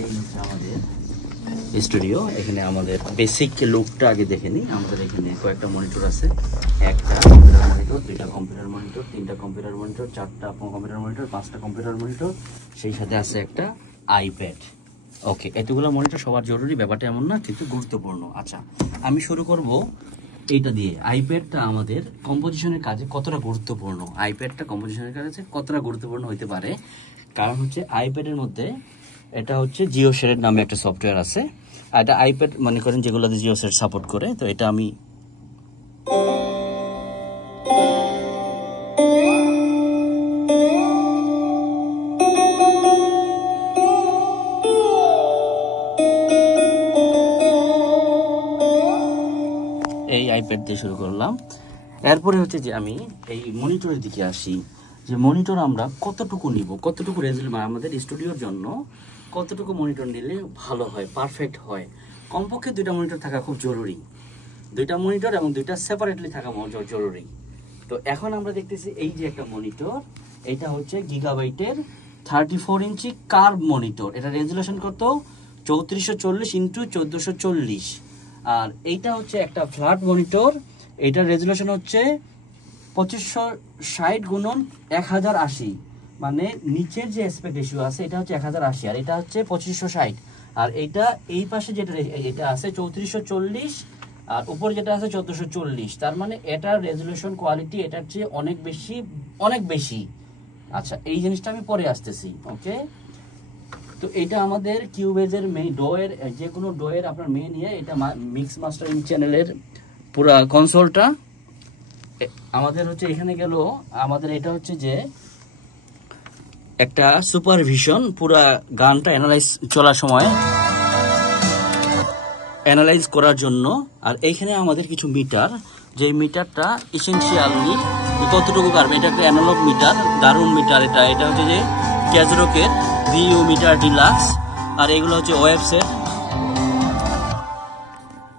এই হচ্ছে আমাদের স্টুডিও। এখানে আমাদের বেসিক লুকটা আগে দেখে নিই। আমাদের এখানে কয়েকটা মনিটর আছে, একটা কম্পিউটার মনিটর, দুইটা কম্পিউটার মনিটর, তিনটা কম্পিউটার মনিটর, চারটা কম্পিউটার মনিটর, পাঁচটা কম্পিউটার মনিটর, সেই সাথে আছে একটা আইপ্যাড। ওকে, এতগুলো মনিটর সবার জরুরি, ব্যাপারটা এমন না, কিন্তু গুরুত্বপূর্ণ। আচ্ছা, আমি শুরু করব এইটা দিয়ে। আইপ্যাডটা আমাদের কম্পোজিশনের কাজে কতটা গুরুত্বপূর্ণ, আইপ্যাডটা কম্পোজিশনের কাজে কতটা গুরুত্বপূর্ণ হতে পারে। কারণ হচ্ছে আইপ্যাডের মধ্যে এটা হচ্ছে জিওশেড নামে একটা সফটওয়্যার আছে। আর এটা আইপ্যাড মনে করেন যেগুলোতে জিওশেড সাপোর্ট করে। তো এটা আমি এই আইপ্যাড দিয়ে শুরু করলাম। এরপরে হচ্ছে যে আমি এই মনিটরের দিকে আসি, যে মনিটর আমরা কতটুকু নিব, কতটুকু রেজলিউশন আমাদের স্টুডিওর জন্য, কতটুকু মনিটর নিলে ভালো হয়, পারফেক্ট হয়। কমপক্ষে দুইটা মনিটর থাকা খুব জরুরি, দুইটা মনিটর এবং দুইটা সেপারেটলি থাকা জরুরি। তো এখন আমরা দেখতেছি এই যে একটা মনিটর, এটা হচ্ছে গিগাবাইটের 34 ইঞ্চি কার্ভ মনিটর। এটা রেজলিউশন কত, 3440x1440। আর এইটা হচ্ছে একটা ফ্ল্যাট মনিটর, এটার রেজলিউশন হচ্ছে 2560x1080, মানে নিচের যে অ্যাসপেক্ট রেশিও আছে এটা হচ্ছে 1080, আর এটা হচ্ছে 2560। আর এটা এই পাশে যেটা এটা আছে 3440, আর উপরে যেটা আছে 1440। তার মানে এটার রেজলিউশন কোয়ালিটি এটার চেয়ে অনেক বেশি, অনেক বেশি। আচ্ছা, এই জিনিসটা আমি পরে আসতেছি। ওকে, তো এটা আমাদের কিউবেজের ডোয়ের, যে কোনো ডোয়ের আপনার মেয়ে নিয়ে এটা মিক্স মাস্টারিং চ্যানেলের পুরা কনসোলটা আমাদের হচ্ছে এখানে গেল। আমাদের এটা হচ্ছে যে একটা সুপারভিশন, পুরা গানটা অ্যানালাইজ চলার সময় অ্যানালাইজ করার জন্য। আর এইখানে আমাদের কিছু মিটার, যে মিটারটা এসেনশিয়ালি কতটুকু কারবে, এটা একটা অ্যানালগ মিটার, দারুণ মিটার। এটা হচ্ছে যে ক্যাজরকের ভিউ মিটার ডিলাক্স, আর এগুলো হচ্ছে ওয়েবসেট।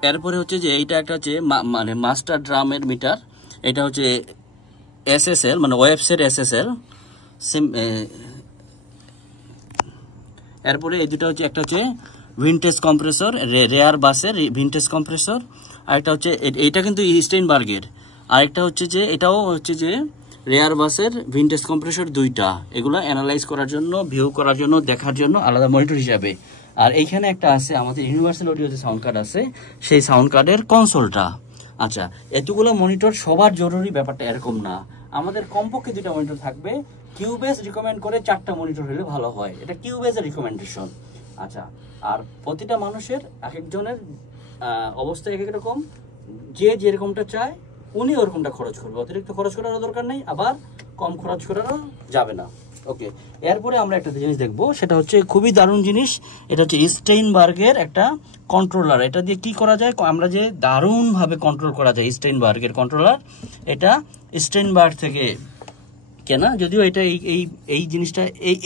এরপরে হচ্ছে যে এইটা একটা হচ্ছে মানে মাস্টার ড্রামের মিটার, এটা হচ্ছে এসএসএল, মানে ওয়েবসেট এসএসএল। এরপরে এই দুটো হচ্ছে, একটা হচ্ছে ভিনটেজ কম্প্রেসর, রেয়ার বাসের ভিনটেজ কম্প্রেসর, আর একটা হচ্ছে এইটা কিন্তু স্টেইনবার্গের, আরেকটা হচ্ছে যে এটাও হচ্ছে যে রেয়ার বাসের ভিনটেজ কম্প্রেসর। দুইটা এগুলো অ্যানালাইজ করার জন্য, ভিউ করার জন্য, দেখার জন্য আলাদা মনিটর হিসাবে। আর এইখানে একটা আছে আমাদের ইউনিভার্সাল অডিও যে সাউন্ড কার্ড আছে, সেই সাউন্ড কার্ডের কনসোলটা। আচ্ছা, এতগুলো মনিটর সবার জরুরি, ব্যাপারটা এরকম না। আমাদের কমপক্ষে দুইটা মনিটর থাকবে। কিউবেজ রিকমেন্ড করে 4টা মনিটর হলে ভালো হয়, এটা কিউবেজের রিকমেন্ডেশন। আচ্ছা, আর প্রতিটা মানুষের এক একজনের অবস্থা এক এক রকম, যে যেরকমটা চায় উনি ওরকমটা খরচ করবে। অতিরিক্ত খরচ করারও দরকার নেই, আবার কম খরচ করারও যাবে না। ওকে, এরপরে আমরা একটা জিনিস দেখবো, সেটা হচ্ছে খুবই দারুণ জিনিস। এটা হচ্ছে স্টেইনবার্গের একটা কন্ট্রোলার। এটা দিয়ে কি করা যায়, আমরা যে দারুণভাবে কন্ট্রোল করা যায় স্টেইনবার্গের কন্ট্রোলার। এটা স্টেইনবার্গ থেকে কেনা, যদিও এটা এই জিনিসটা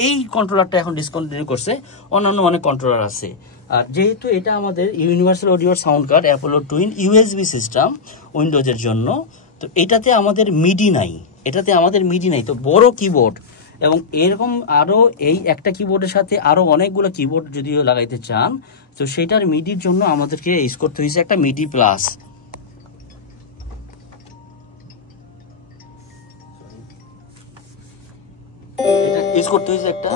এই কন্ট্রোলারটা এখন ডিসকন্টিনিউ করছে, অন্যান্য অনেক কন্ট্রোলার আছে। আর যেহেতু এটা আমাদের universal audio sound card Apollo twin USB system উইন্ডোজের জন্য, তো এটাতে আমাদের মিডি নাই, তো বড় কিবোর্ড, এবং এরকম আরও এই একটা কিবোর্ডের সাথে আরও অনেকগুলো কিবোর্ড যদিও লাগাইতে চান, তো সেটার মিডির জন্য আমাদেরকে ইউজ করতে হয়েছে একটা মিডি প্লাস। এটা ইউজ করতে হয়েছে একটা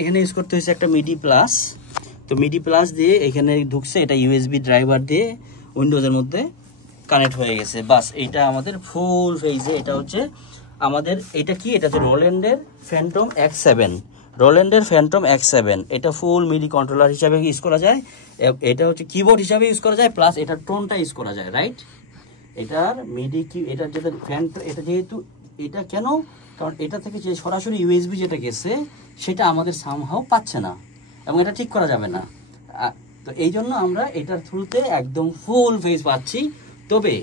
এখানে ইউজ করতে হয়েছে একটা মিডি প্লাস। তো মিডি প্লাস দিয়ে এখানে ঢুকছে, এটা ইউএসবি ড্রাইভার দিয়ে উইন্ডোজের মধ্যে কানেক্ট হয়ে গেছে। বাস, এইটা আমাদের ফুল ফেজে। এটা হচ্ছে আমাদের, এটা কি, এটা হচ্ছে রোল্যান্ডের ফ্যান্টম X7, এটা ফুল মিডি কন্ট্রোলার হিসাবে ইউজ করা যায়। এটা হচ্ছে কিবোর্ড হিসাবে ইউজ করা যায়, প্লাস এটার টোনটা ইউজ করা যায়, রাইট। এটার মিডি কি, এটার যেটা এটা যেহেতু এটা কেন, কারণ এটা থেকে যে সরাসরি ইউএসবি যেটা গেছে সেটা আমাদের সামহাও পাচ্ছে না, এবং এটা ঠিক করা যাবে না। তো এই জন্য আমরা এটার থ্রুতে একদম ফুল ফেজ পাচ্ছি। তবে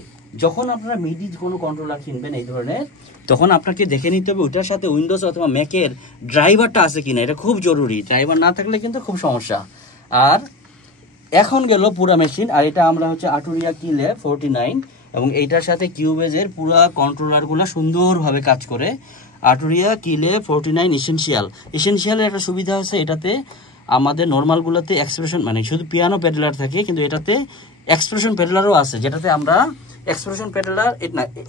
যখন আপনারা মিডি কোনো কন্ট্রোলার কিনবেন এই ধরনের, তখন আপনাকে দেখে নিতে হবে ওইটার সাথে উইন্ডোজ অথবা ম্যাকের ড্রাইভারটা আছে কিনা, এটা খুব জরুরি। ড্রাইভার না থাকলে কিন্তু খুব সমস্যা। আর এখন গেল পুরা মেশিন, আর এটা আমরা হচ্ছে আটুরিয়া কি ল্যাব 49, এবং এইটার সাথে কিউবেজের পুরা কন্ট্রোলারগুলো সুন্দরভাবে কাজ করে। আটুরিয়া কি ল্যাব 49 এসেনশিয়ালের একটা সুবিধা আছে, এটাতে আমাদের নর্মালগুলোতে এক্সপ্রেশন মানে শুধু পিয়ানো প্যাডেলার থাকে, কিন্তু এটাতে এক্সপ্রেশন প্যাডেলারও আছে, যেটাতে আমরা এক্সপ্রেশন প্যাডেলার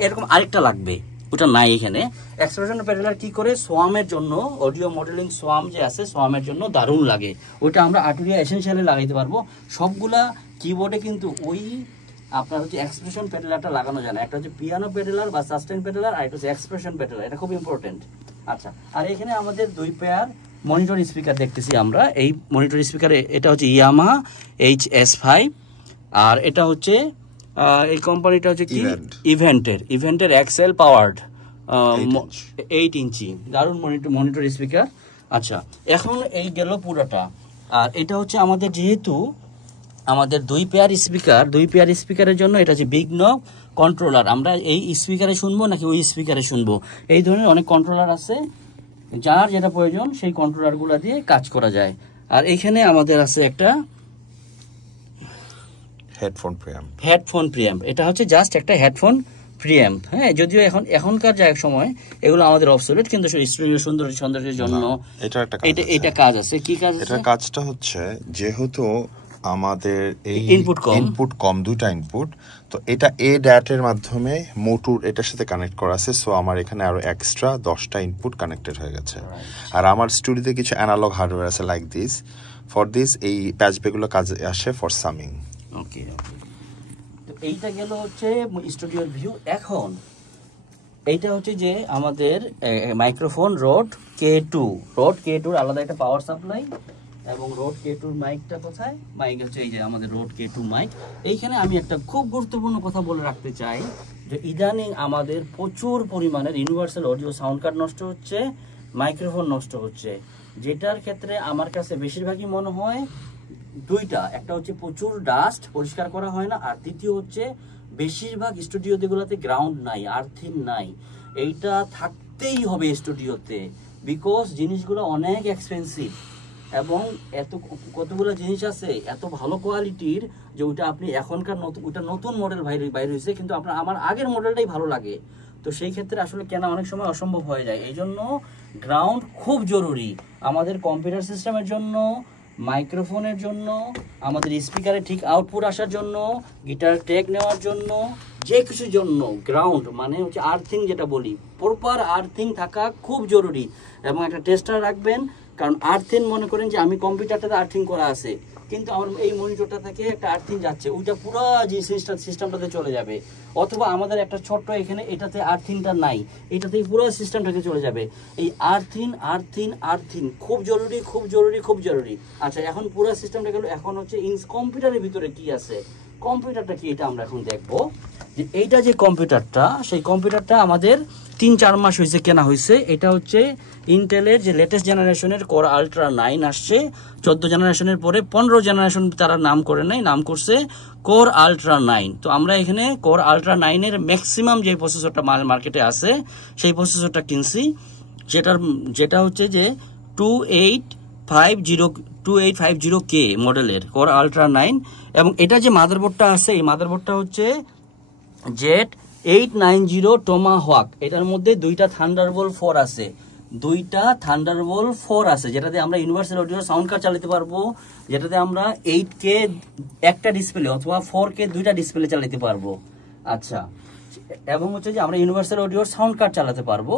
এরকম আরেকটা লাগবে, ওটা নাই এখানে। এক্সপ্রেশন প্যাডেলার কি করে সোয়ামের জন্য, অডিও মডেলিং সোয়াম যে আছে সোয়ামের জন্য দারুণ লাগে, ওইটা আমরা আটুরিয়া এসেনশিয়ালে লাগাইতে পারবো। সবগুলা কিবোর্ডে কিন্তু ওই আপনার হচ্ছে এক্সপ্রেশন প্যাডেলারটা লাগানো যায় না, একটা হচ্ছে পিয়ানো প্যাডেলার বা সাস্টেন প্যাডেলার, আর একটা হচ্ছে এক্সপ্রেশন প্যাডেলার, এটা খুব ইম্পর্টেন্ট। আচ্ছা, আর এখানে আমাদের 2 পেয়ার মনিটর স্পিকার দেখতেছি আমরা। এই মনিটর স্পিকারে এটা হচ্ছে ইয়ামাহা HS5, আর এটা হচ্ছে এই কোম্পানিটা হচ্ছে কি ইভেন্টের এক্সেল পাওয়ার্ড 8 ইঞ্চি দারুণ মনিটর স্পিকার। আচ্ছা, এখন এই গেল পুরোটা। আর এটা হচ্ছে আমাদের যেহেতু আমাদের 2 পেয়ার স্পিকারের জন্য এটা হচ্ছে বিগ নব কন্ট্রোলার। আমরা এই স্পিকারে শুনবো নাকি ওই স্পিকারে শুনবো, এই ধরনের অনেক কন্ট্রোলার আছে, যার যেটা প্রয়োজন সেই কন্ট্রোলারগুলো দিয়ে কাজ করা যায়। আর এইখানে আমাদের আছে একটা হেডফোন প্রিঅ্যাম্প, এটা হচ্ছে জাস্ট একটা হেডফোন প্রিঅ্যাম্প। হ্যাঁ, যদিও এখনকার যা এক সময় এগুলো আমাদের অবসোলেট, কিন্তু স্টুডিও সৌন্দর্যের জন্য এটা কাজ আছে। কি কাজ আছে? এটার কাজটা হচ্ছে যেহেতু আমাদের এই ইনপুট কম, 2টা ইনপুট, তো এটা এ ড্যাটের মাধ্যমে মোটর এটার সাথে কানেক্ট করা আছে, সো আমার এখানে আরো এক্সট্রা 10টা ইনপুট কানেক্টেড হয়ে গেছে। আর আমার স্টুডিওতে কিছু অ্যানালগ হার্ডওয়্যার আছে লাইক দিস, ফর দিস এই প্যাচবেগুলো কাজে আসে ফর সামিং। ওকে, তো এইটা গেল হচ্ছে স্টুডিওর ভিউ। এখন এইটা হচ্ছে যে আমাদের মাইক্রোফোন রোড K2 আলাদা একটা পাওয়ার সাপ্লাই, এবং রোড K2 মাইকটা কোথায়? মাইক হচ্ছে এই যে আমাদের রোড K2 মাইক। এইখানে আমি একটা খুব গুরুত্বপূর্ণ কথা বলে রাখতে চাই, যে ইদানিং আমাদের প্রচুর পরিমাণের ইউনিভার্সাল অডিও সাউন্ড কার্ড নষ্ট হচ্ছে, মাইক্রোফোন নষ্ট হচ্ছে, যেটার ক্ষেত্রে আমার কাছে বেশিরভাগই মনে হয় 2টা, একটা হচ্ছে প্রচুর ডাস্ট, পরিষ্কার করা হয় না, আর দ্বিতীয় হচ্ছে বেশিরভাগ স্টুডিওগুলোতে গ্রাউন্ড নাই, আর্থিং নাই। এইটা থাকতেই হবে স্টুডিওতে, বিকজ জিনিসগুলো অনেক এক্সপেন্সিভ, এবং কতগুলো জিনিস আছে এত ভালো কোয়ালিটির যে ওইটা আপনি এখনকার ওইটা নতুন মডেল বাইরে হয়েছে, কিন্তু আমার আগের মডেলটাই ভালো লাগে, তো সেই ক্ষেত্রে আসলে কেনা অনেক সময় অসম্ভব হয়ে যায়। এই জন্য গ্রাউন্ড খুব জরুরি আমাদের কম্পিউটার সিস্টেমের জন্য, মাইক্রোফোনের জন্য, আমাদের স্পিকারে ঠিক আউটপুট আসার জন্য, গিটার ট্র্যাক নেওয়ার জন্য, যে কিছুর জন্য গ্রাউন্ড মানে হচ্ছে আর্থিং, যেটা বলি প্রপার আর্থিং থাকা খুব জরুরি। এবং একটা টেস্টার রাখবেন, কারণ আর্থিং মনে করেন যে আমি কম্পিউটারটাতে আর্থিং করা আছে, কিন্তু আমার এই মনিটরটা থেকে একটা আর্থিং যাচ্ছে, ওইটা পুরো যে সিস্টেমটাতে চলে যাবে। অথবা আমাদের একটা ছোট্ট এখানে এটাতে আর্থিংটা নাই, এটাতেই পুরো সিস্টেমটাকে চলে যাবে। এই আর্থিং খুব জরুরি। আচ্ছা, এখন পুরো সিস্টেমটা গেল। এখন হচ্ছে কম্পিউটারের ভিতরে কি আছে, কম্পিউটারটা কি, এটা আমরা এখন দেখবো। যে এইটা যে কম্পিউটারটা, সেই কম্পিউটারটা আমাদের 3-4 মাস হয়েছে কেনা হয়েছে। এটা হচ্ছে ইন্টেলের যে লেটেস্ট জেনারেশনের কোর আলট্রা 9 আসছে, 14 জেনারেশনের পরে 15 জেনারেশন তারা নাম করে নাই, নাম করছে কোর আলট্রা 9। তো আমরা এখানে কোর আলট্রা 9-এর ম্যাক্সিমাম যে প্রসেসরটা মার্কেটে আছে সেই প্রসেসরটা কিনছি, যেটা হচ্ছে যে 2850K মডেলের কোর আলট্রা 9। এবং এটা যে মাদারবোর্ডটা আছে, এই মাদারবোর্ডটা হচ্ছে Z890 টোমাহক। এটার মধ্যে 2টা থান্ডারবোল্ট 4 আছে, যেটাতে আমরা ইউনিভার্সাল অডিও সাউন্ড কার্ড চালাতে পারবো, যেটাতে আমরা 8K একটা ডিসপ্লে অথবা 4K 2টা ডিসপ্লে চালাতে পারবো। আচ্ছা, এবং হচ্ছে যে আমরা ইউনিভার্সাল অডিও সাউন্ড কার্ড চালাতে পারবো।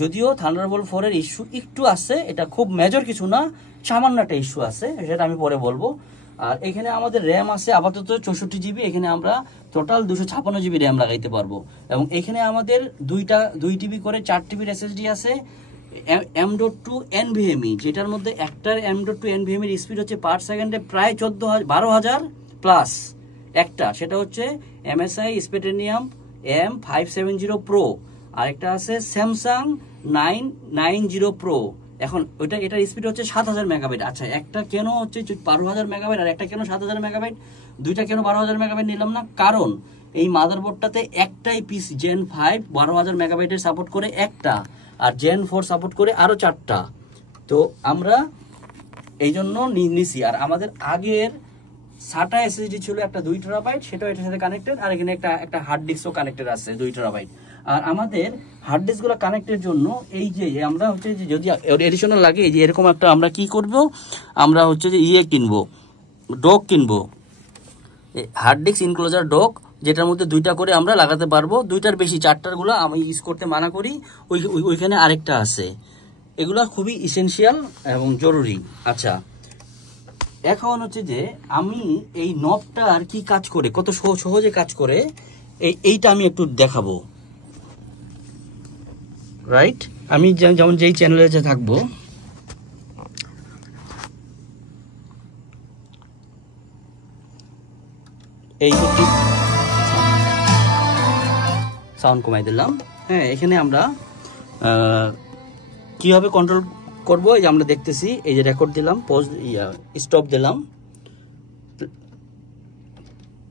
যদিও থান্ডারবোল্ট 4 এর ইস্যু একটু আছে, এটা খুব মেজর কিছু না, সামান্য একটা ইস্যু আছে, সেটা আমি পরে বলবো। আর এখানে আমাদের র্যাম আছে আপাতত 64 GB, এখানে আমরা টোটাল 256 GB র্যাম লাগাইতে পারবো। এবং এখানে আমাদের 2 TB করে 4 TB SSD আছে, M.2 NVMe, যেটার মধ্যে একটার M.2 NVMe এর স্পিড হচ্ছে পার সেকেন্ডে প্রায় 12,000 প্লাস একটা, সেটা হচ্ছে MSI Spectrum M570 Pro, আর একটা আছে স্যামসাং 990 Pro। এখন এটার স্পিড হচ্ছে 7000 মেগাবাইট। আচ্ছা, একটা কেন হচ্ছে 12,000 মেগাবাইট আর একটা কেন 7000 মেগাবাইট, দুইটা কেন 12,000 মেগাবাইট নিলাম না? কারণ এই মাদারবোর্ডটাতে একটাই পিস Gen 5 12,000 মেগাবাইটের সাপোর্ট করে একটা, আর Gen 4 সাপোর্ট করে আরো 4টা। তো আমরা এই জন্য নিছি। আর আমাদের আগের SATA SSD ছিল একটা 2 টেরাবাইট, সেটাও এটার সাথে কানেক্টেড, আর এখানে একটা হার্ড ডিস্কও কানেক্টেড আছে 2 টেরাবাইট। আর আমাদের হার্ড ডিস্কগুলো কানেক্টের জন্য এই যে আমরা হচ্ছে যে যদি এডিশনাল লাগে, এই যে এরকম একটা আমরা কি করব, আমরা হচ্ছে যে কিনবো, ডক কিনবো, হার্ড ডিস্ক ইনক্লোজার ডক, যেটার মধ্যে 2টা করে আমরা লাগাতে পারবো। 2টার বেশি, 4টার গুলো আমি ইউজ করতে মানা করি। ওইখানে আরেকটা আছে। এগুলা খুবই ইসেনশিয়াল এবং জরুরি। আচ্ছা, এখন হচ্ছে যে আমি এই নবটা আর কি কাজ করে, কত সহজে কাজ করে, এইটা আমি একটু দেখাবো। রাইট, আমি যেমন যেই চ্যানেলে যে থাকবো, এই সাউন্ড কমাই দিলাম। হ্যাঁ, এখানে আমরা কিভাবে কন্ট্রোল করবো, এই যে আমরা দেখতেছি, এই যে রেকর্ড দিলাম, পজ স্টপ দিলাম,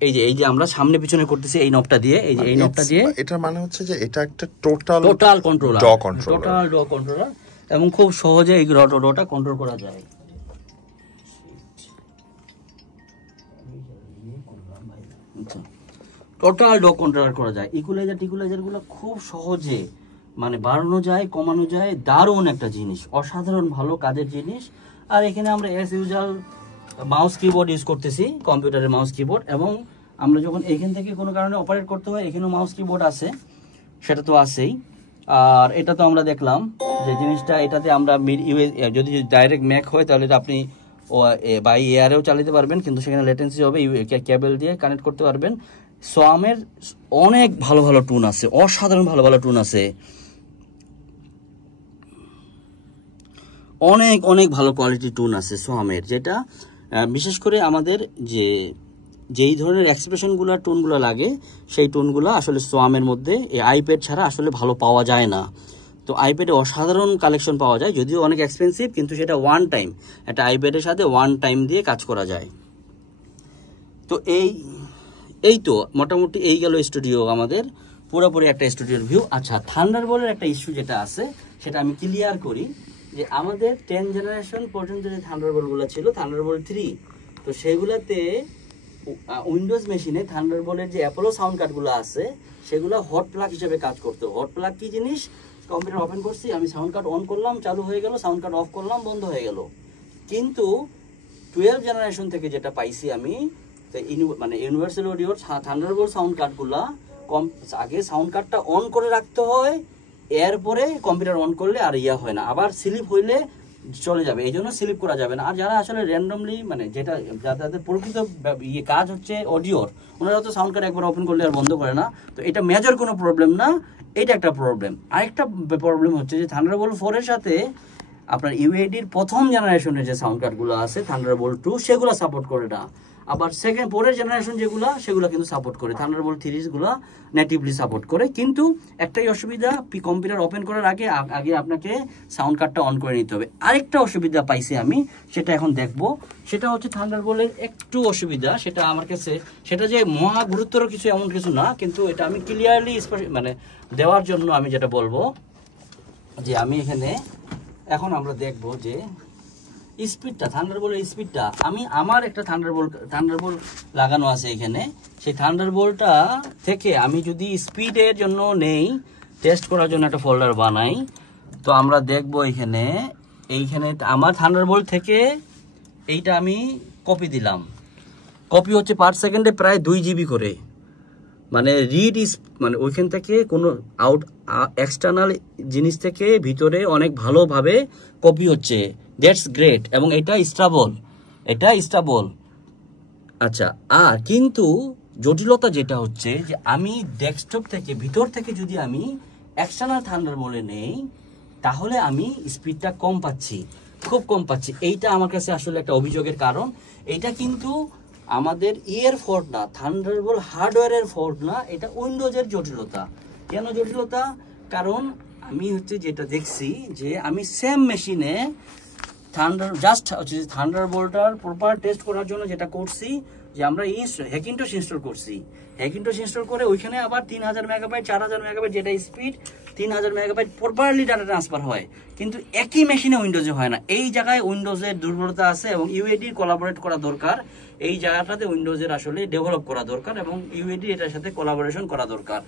এই যে আমরা সামনে পিছনে করতেছি এই নবটা দিয়ে, এই যে এই নবটা দিয়ে। এটার মানে হচ্ছে যে এটা একটা টোটাল কন্ট্রোলার, টোটাল ডো কন্ট্রোলার, এবং খুব সহজে এই ডোটা কন্ট্রোল করা যায়। টোটাল ডো কন্ট্রোলার করা যায়। ইকুয়ালাইজার গুলো খুব সহজে মানে বাড়ানো যায়, কমানো যায়। দারুণ একটা জিনিস, অসাধারণ ভালো কাজের জিনিস। আর এখানে আমরা as usual mouse keyboard use করতেছি, কম্পিউটারের মাউস কিবোর্ড, এবং আমরা যখন এখান থেকে কোনো কারণে অপারেট করতে হয়, এখানেও মাউস কিবোর্ড আছে, সেটা তো আছেই। আর এটা তো আমরা দেখলাম যে জিনিসটা, এটাতে আমরা যদি ডাইরেক্ট ম্যাক হয় তাহলে আপনি বাই এয়ারেও চালাতে পারবেন, কিন্তু সেখানে লেটেন্সি হবে, কেবল দিয়ে কানেক্ট করতে পারবেন। সোয়ামের অনেক ভালো ভালো টুন আছে, অসাধারণ ভালো ভালো টুন আছে, অনেক অনেক ভালো কোয়ালিটি টুন আছে সোয়ামের, যেটা বিশেষ করে আমাদের যেই ধরনের এক্সপ্রেশনগুলো টুনগুলো লাগে, সেই টুনগুলো আসলে সোয়ামের মধ্যে এই আইপ্যাড ছাড়া আসলে ভালো পাওয়া যায় না। তো আইপ্যাডে অসাধারণ কালেকশন পাওয়া যায়, যদিও অনেক এক্সপেন্সিভ, কিন্তু সেটা ওয়ান টাইম, একটা আইপ্যাডের সাথে ওয়ান টাইম দিয়ে কাজ করা যায়। তো এই তো মোটামুটি এই গেল স্টুডিও, আমাদের পুরোপুরি একটা স্টুডিওর ভিউ। আচ্ছা, থান্ডারবোল্টের একটা ইস্যু যেটা আছে সেটা আমি ক্লিয়ার করি, যে আমাদের 10 জেনারেশন পর্যন্ত যে থান্ডারবোল্টগুলো ছিল, থান্ডারবোল্ট 3, তো সেগুলোতে উইন্ডোজ মেশিনে থান্ডারবোল্টের যে অ্যাপোলো সাউন্ড কার্ডগুলো আছে, সেগুলো হট প্লাগ হিসেবে কাজ করতো। হট প্লাগ কি জিনিস? কম্পিউটার ওপেন করছি, আমি সাউন্ড কার্ড অন করলাম, চালু হয়ে গেল, সাউন্ড কার্ড অফ করলাম, বন্ধ হয়ে গেল। কিন্তু 12 জেনারেশন থেকে যেটা পাইছি আমি, মানে ইউনিভার্সাল অডিওর থান্ডারবোল্ট সাউন্ড কার্ডগুলা আগে সাউন্ড কার্ডটা অন করে রাখতে হয়, এরপরে কম্পিউটার অন করলে আর হয় না, আবার স্লিপ হইলে চলে যাবে, এই জন্য স্লিপ করা যাবে না। আর যারা আসলে র্যান্ডমলি মানে যেটা যাদের প্রকৃত কাজ হচ্ছে অডিওর, ওনারা তো সাউন্ড কার্ড একবার ওপেন করলে আর বন্ধ করে না। তো এটা মেজর কোনো প্রবলেম না, এটা একটা প্রবলেম। আরেকটা প্রবলেম হচ্ছে যে থান্ডারবোল্ট 4 এর সাথে আপনার ইউএডির প্রথম জেনারেশনের যে সাউন্ড কার্ডগুলো আছে থান্ডারবোল্ট 2, সেগুলো সাপোর্ট করে না। আবার পরের জেনারেশন সেগুলো কিন্তু সাপোর্ট করে, থান্ডারবোল্ট 3 গুলো নেটিভলি সাপোর্ট করে। কিন্তু একটাই অসুবিধা, কম্পিউটার ওপেন করার আগে আপনাকে সাউন্ড কার্ডটা অন করে নিতে হবে। আরেকটা অসুবিধা পাইছি আমি, সেটা এখন দেখবো। সেটা হচ্ছে থান্ডারবোল্টের একটু অসুবিধা, সেটা আমার কাছে, সেটা যে মহা গুরুত্বর কিছু এমন কিছু না, কিন্তু এটা আমি ক্লিয়ারলি মানে দেওয়ার জন্য আমি যেটা বলবো, যে আমি এখানে এখন আমরা দেখবো যে স্পিডটা, থান্ডারবোল্টের স্পিডটা, আমার একটা থান্ডারবোল্ট লাগানো আছে এখানে, সেই থান্ডারবোল্টটা থেকে আমি যদি স্পিডের জন্য নেই, টেস্ট করার জন্য একটা ফোল্ডার বানাই, তো আমরা দেখবো এইখানে আমার থান্ডারবোল্ট থেকে এইটা আমি কপি দিলাম। কপি হচ্ছে পার সেকেন্ডে প্রায় 2 GB করে, মানে মানে ওইখান থেকে কোনো এক্সটার্নাল জিনিস থেকে ভিতরে অনেক ভালোভাবে কপি হচ্ছে, দ্যাটস গ্রেট। এবং এটা স্টেবল, আচ্ছা। আর কিন্তু জটিলতা যেটা হচ্ছে যে আমি ডেস্কটপ থেকে ভিতর থেকে যদি আমি এক্সটার্নাল থান্ডারবোল্টে নেই, তাহলে আমি স্পিডটা খুব কম পাচ্ছি। এইটা আমার কাছে আসলে একটা অভিযোগের কারণ। এইটা কিন্তু আমাদের ফল্ট না, থান্ডারবোল্ট হার্ডওয়্যারের ফল্ট না, এটা উইন্ডোজের জটিলতা। কেন জটিলতা? কারণ আমি যেটা দেখছি যে আমি সেম মেশিনে থান্ডারবোল্টার প্রপার টেস্ট করার জন্য যেটা করছি, যে আমরা হ্যাকিনটস ইনস্টল করছি, হ্যাকিনটস ইনস্টল করে ওইখানে আবার 3000 মেগাবাইট 4000 মেগাবাইট যেটা speed 3000 megabyte properly data transfer হয়, কিন্তু একই মেশিনে উইন্ডোজে হয় না। এই জায়গায় উইন্ডোজের দুর্বলতা আছে এবং ইউএডির কোলাবোরেট করা দরকার। এই জায়গাটাতে উইন্ডোজের আসলে ডেভেলপ করা দরকার এবং ইউএডি এটার সাথে কোলাবোরেশন করা দরকার।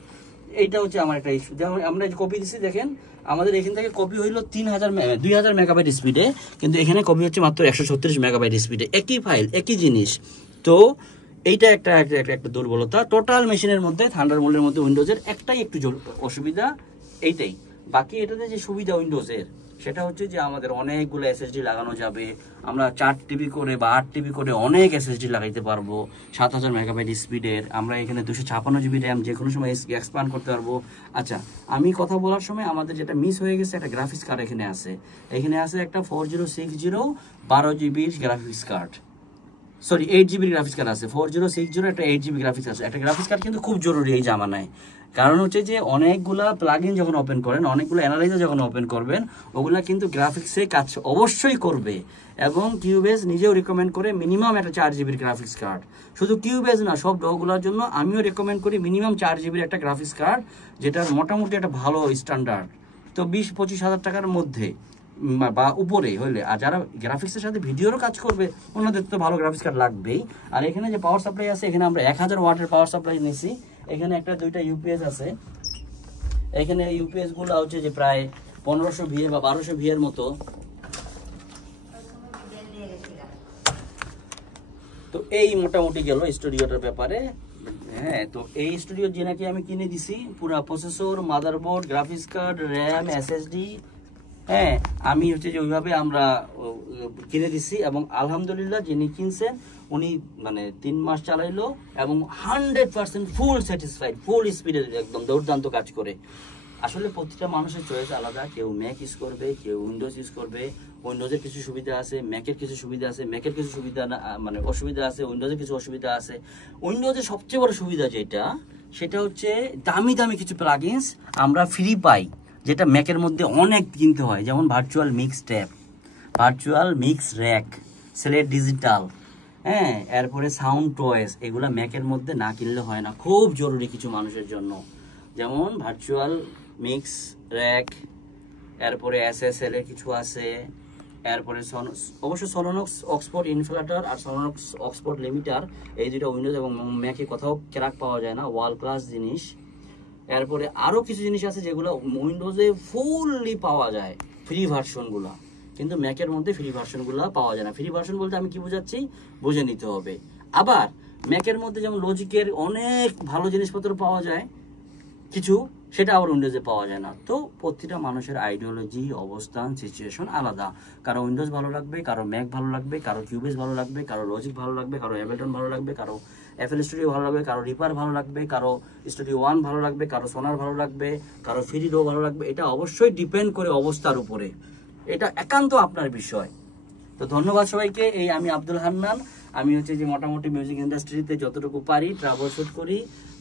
এইটা হচ্ছে আমার একটা ইস্যু। যেমন আমরা কপি দিচ্ছি, দেখেন আমাদের এখান থেকে কপি হইলো 2000 মেগাবাইট স্পিডে, কিন্তু এখানে কপি হচ্ছে মাত্র 136 মেগাবাইট স্পিডে, একই ফাইল একই জিনিস। তো এইটা একটা দুর্বলতা টোটাল মেশিনের মধ্যে। থান্ডারবোল্টের মধ্যে উইন্ডোজের একটাই একটু অসুবিধা, এইটাই। বাকি এটাতে যে সুবিধা উইন্ডোজের সেটা হচ্ছে যে আমাদের অনেকগুলো এসএসডি লাগানো যাবে। আমরা 4 টিবি করে বা 8 টিবি করে অনেক এসএসডি লাগাইতে পারবো 7000 মেগাবাইট স্পিডের। আমরা এখানে 256 জিবি র্যাম যে কোনো সময় এক্সপ্যান্ড করতে পারবো। আচ্ছা, আমি কথা বলার সময় আমাদের যেটা মিস হয়ে গেছে, একটা গ্রাফিক্স কার্ড এখানে আছে একটা 4060 12 জিবির গ্রাফিক্স কার্ড, সরি 8 জিবির গ্রাফিক্স কার্ড আছে। 4060 একটা 8 জিবি গ্রাফিক্স আছে। একটা গ্রাফিক্স কার্ড কিন্তু খুব জরুরি এই জামানায়। কারণ হচ্ছে যে অনেকগুলা প্লাগইন যখন ওপেন করেন, অনেকগুলো অ্যানালাইজার যখন ওপেন করবেন, ওগুলা কিন্তু গ্রাফিক্সে কাজ অবশ্যই করবে। এবং কিউবেজ নিজেও রিকমেন্ড করে মিনিমাম একটা 4 জিবির গ্রাফিক্স কার্ড। শুধু কিউবেজ না, সব ডগুলোর জন্য আমিও রিকমেন্ড করি মিনিমাম 4 জিবির একটা গ্রাফিক্স কার্ড, যেটা মোটামুটি একটা ভালো স্ট্যান্ডার্ড। তো 20-25 হাজার টাকার মধ্যে বা উপরে হইলে। আর যারা গ্রাফিক্সের সাথে ভিডিওরও কাজ করবে ওনাদের তো ভালো গ্রাফিক্স কার্ড লাগবেই। আর এখানে যে পাওয়ার সাপ্লাই আছে, এখানে আমরা 1000 ওয়াটের পাওয়ার সাপ্লাই নিয়েছি। এখানে একটা 2টা ইউপিএস আছে। এখানে ইউপিএস গুলো হচ্ছে যে প্রায় 1500 ভিএ বা 1200 ভিএর মতো। তো এই মোটামুটি গেল স্টুডিওটার ব্যাপারে। হ্যাঁ, তো এই স্টুডিও যে নাকি আমি কিনে দিছি, পুরো processor, motherboard, graphics card, RAM, SSD, হ্যাঁ আমি হচ্ছে যে ওইভাবে আমরা কিনে দিছি। এবং আলহামদুলিল্লাহ যিনি কিনছেন উনি মানে 3 মাস চালাইলো এবং 100% ফুল স্যাটিসফাইড, ফুল স্পিডে একদম দুর্দান্ত কাজ করে। আসলে প্রতিটা মানুষের চয়েস আলাদা, কেউ ম্যাক ইউজ করবে, কেউ উইন্ডোজ ইউজ করবে। উইন্ডোজের কিছু সুবিধা আছে, ম্যাকের কিছু সুবিধা আছে, ম্যাকের কিছু সুবিধা না মানে অসুবিধা আছে, উইন্ডোজের কিছু অসুবিধা আছে। উইন্ডোজের সবচেয়ে বড় সুবিধা সেটা হচ্ছে দামি দামি কিছু প্লাগইনস আমরা ফ্রি পাই, যেটা ম্যাকের মধ্যে অনেক কিনতে হয়। যেমন virtual mix tab, virtual mix rack, slate digital, হ্যাঁ, এরপরে সাউন্ড টয়েস, এগুলা ম্যাকের মধ্যে না কিনলে হয় না, খুব জরুরি কিছু মানুষের জন্য। যেমন ভার্চুয়াল মিক্স র্যাক, এরপরে এসএসএল এর কিছু আছে, এরপরে অবশ্য সলোনক্স অক্সফোর্ড ইনফ্লেটার আর সলোনক্স অক্সফোর্ড লিমিটার, এই দুটো উইন্ডোজ এবং ম্যাকে কোথাও ক্র্যাক পাওয়া যায় না, ওয়ার্ল্ড ক্লাস জিনিস। এরপরে আরও কিছু জিনিস আছে যেগুলো উইন্ডোজে ফুললি পাওয়া যায়, ফ্রি ভার্সনগুলো, কিন্তু ম্যাকের মধ্যে ফ্রি ভার্সনগুলো পাওয়া যায় না। ফ্রি ভার্সন বলতে আমি কি বোঝাচ্ছি বুঝে নিতে হবে। আবার ম্যাকের মধ্যে যেমন লজিকের অনেক ভালো জিনিসপত্র পাওয়া যায় কিছু, সেটা আবার উইন্ডোজে পাওয়া যায় না। তো প্রতিটা মানুষের আইডিওলজি, অবস্থান, সিচুয়েশন আলাদা। কারো উইন্ডোজ ভালো লাগবে, কারো ম্যাক ভালো লাগবে, কারো কিউবেজ ভালো লাগবে, কারো লজিক ভালো লাগবে, কারো অ্যাবেলটন ভালো লাগবে, কারো এফএল স্টুডিও ভালো লাগবে, কারো রিপার ভালো লাগবে, কারো স্টুডিও 1 ভালো লাগবে, কারো সোনার ভালো লাগবে, কারো ফ্রিডো ভালো লাগবে। এটা অবশ্যই ডিপেন্ড করে অবস্থার উপরে, এটা একান্ত আপনার বিষয়। তো ধন্যবাদ সবাইকে। এই আমি আব্দুল হান্নান। আমি হচ্ছে যে মোটামুটি মিউজিক ইন্ডাস্ট্রিতে যতটুকু পারি ট্রাভেল শুট করি,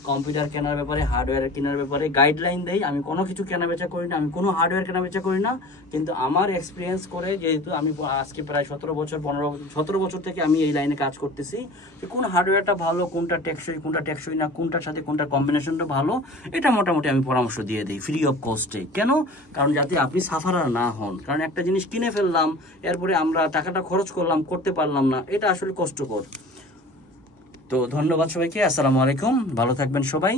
কম্পিউটার কেনার ব্যাপারে, হার্ডওয়্যার কেনার ব্যাপারে গাইডলাইন দেই। আমি কোনো কিছু কেনা বেচা করি না, আমি কোনো হার্ডওয়্যার কেনা বেচা করি না, কিন্তু আমার এক্সপিরিয়েন্স করে, যেহেতু আমি আজকে প্রায় 17 বছর থেকে আমি এই লাইনে কাজ করতেছি, যে কোন হার্ডওয়্যারটা ভালো, কোনটা টেকসই না, কোনটার সাথে কোনটার কম্বিনেশনটা ভালো, এটা মোটামুটি আমি পরামর্শ দিয়ে দিই ফ্রি অফ কস্টে। কেন? কারণ যাতে আপনি সাফারার না হন। কারণ একটা জিনিস কিনে ফেললাম, এরপরে আমরা টাকাটা খরচ করলাম, করতে পারলাম না, এটা আসলে কষ্টকর। তো ধন্যবাদ সবাইকে, আসসালামু আলাইকুম, ভালো থাকবেন সবাই।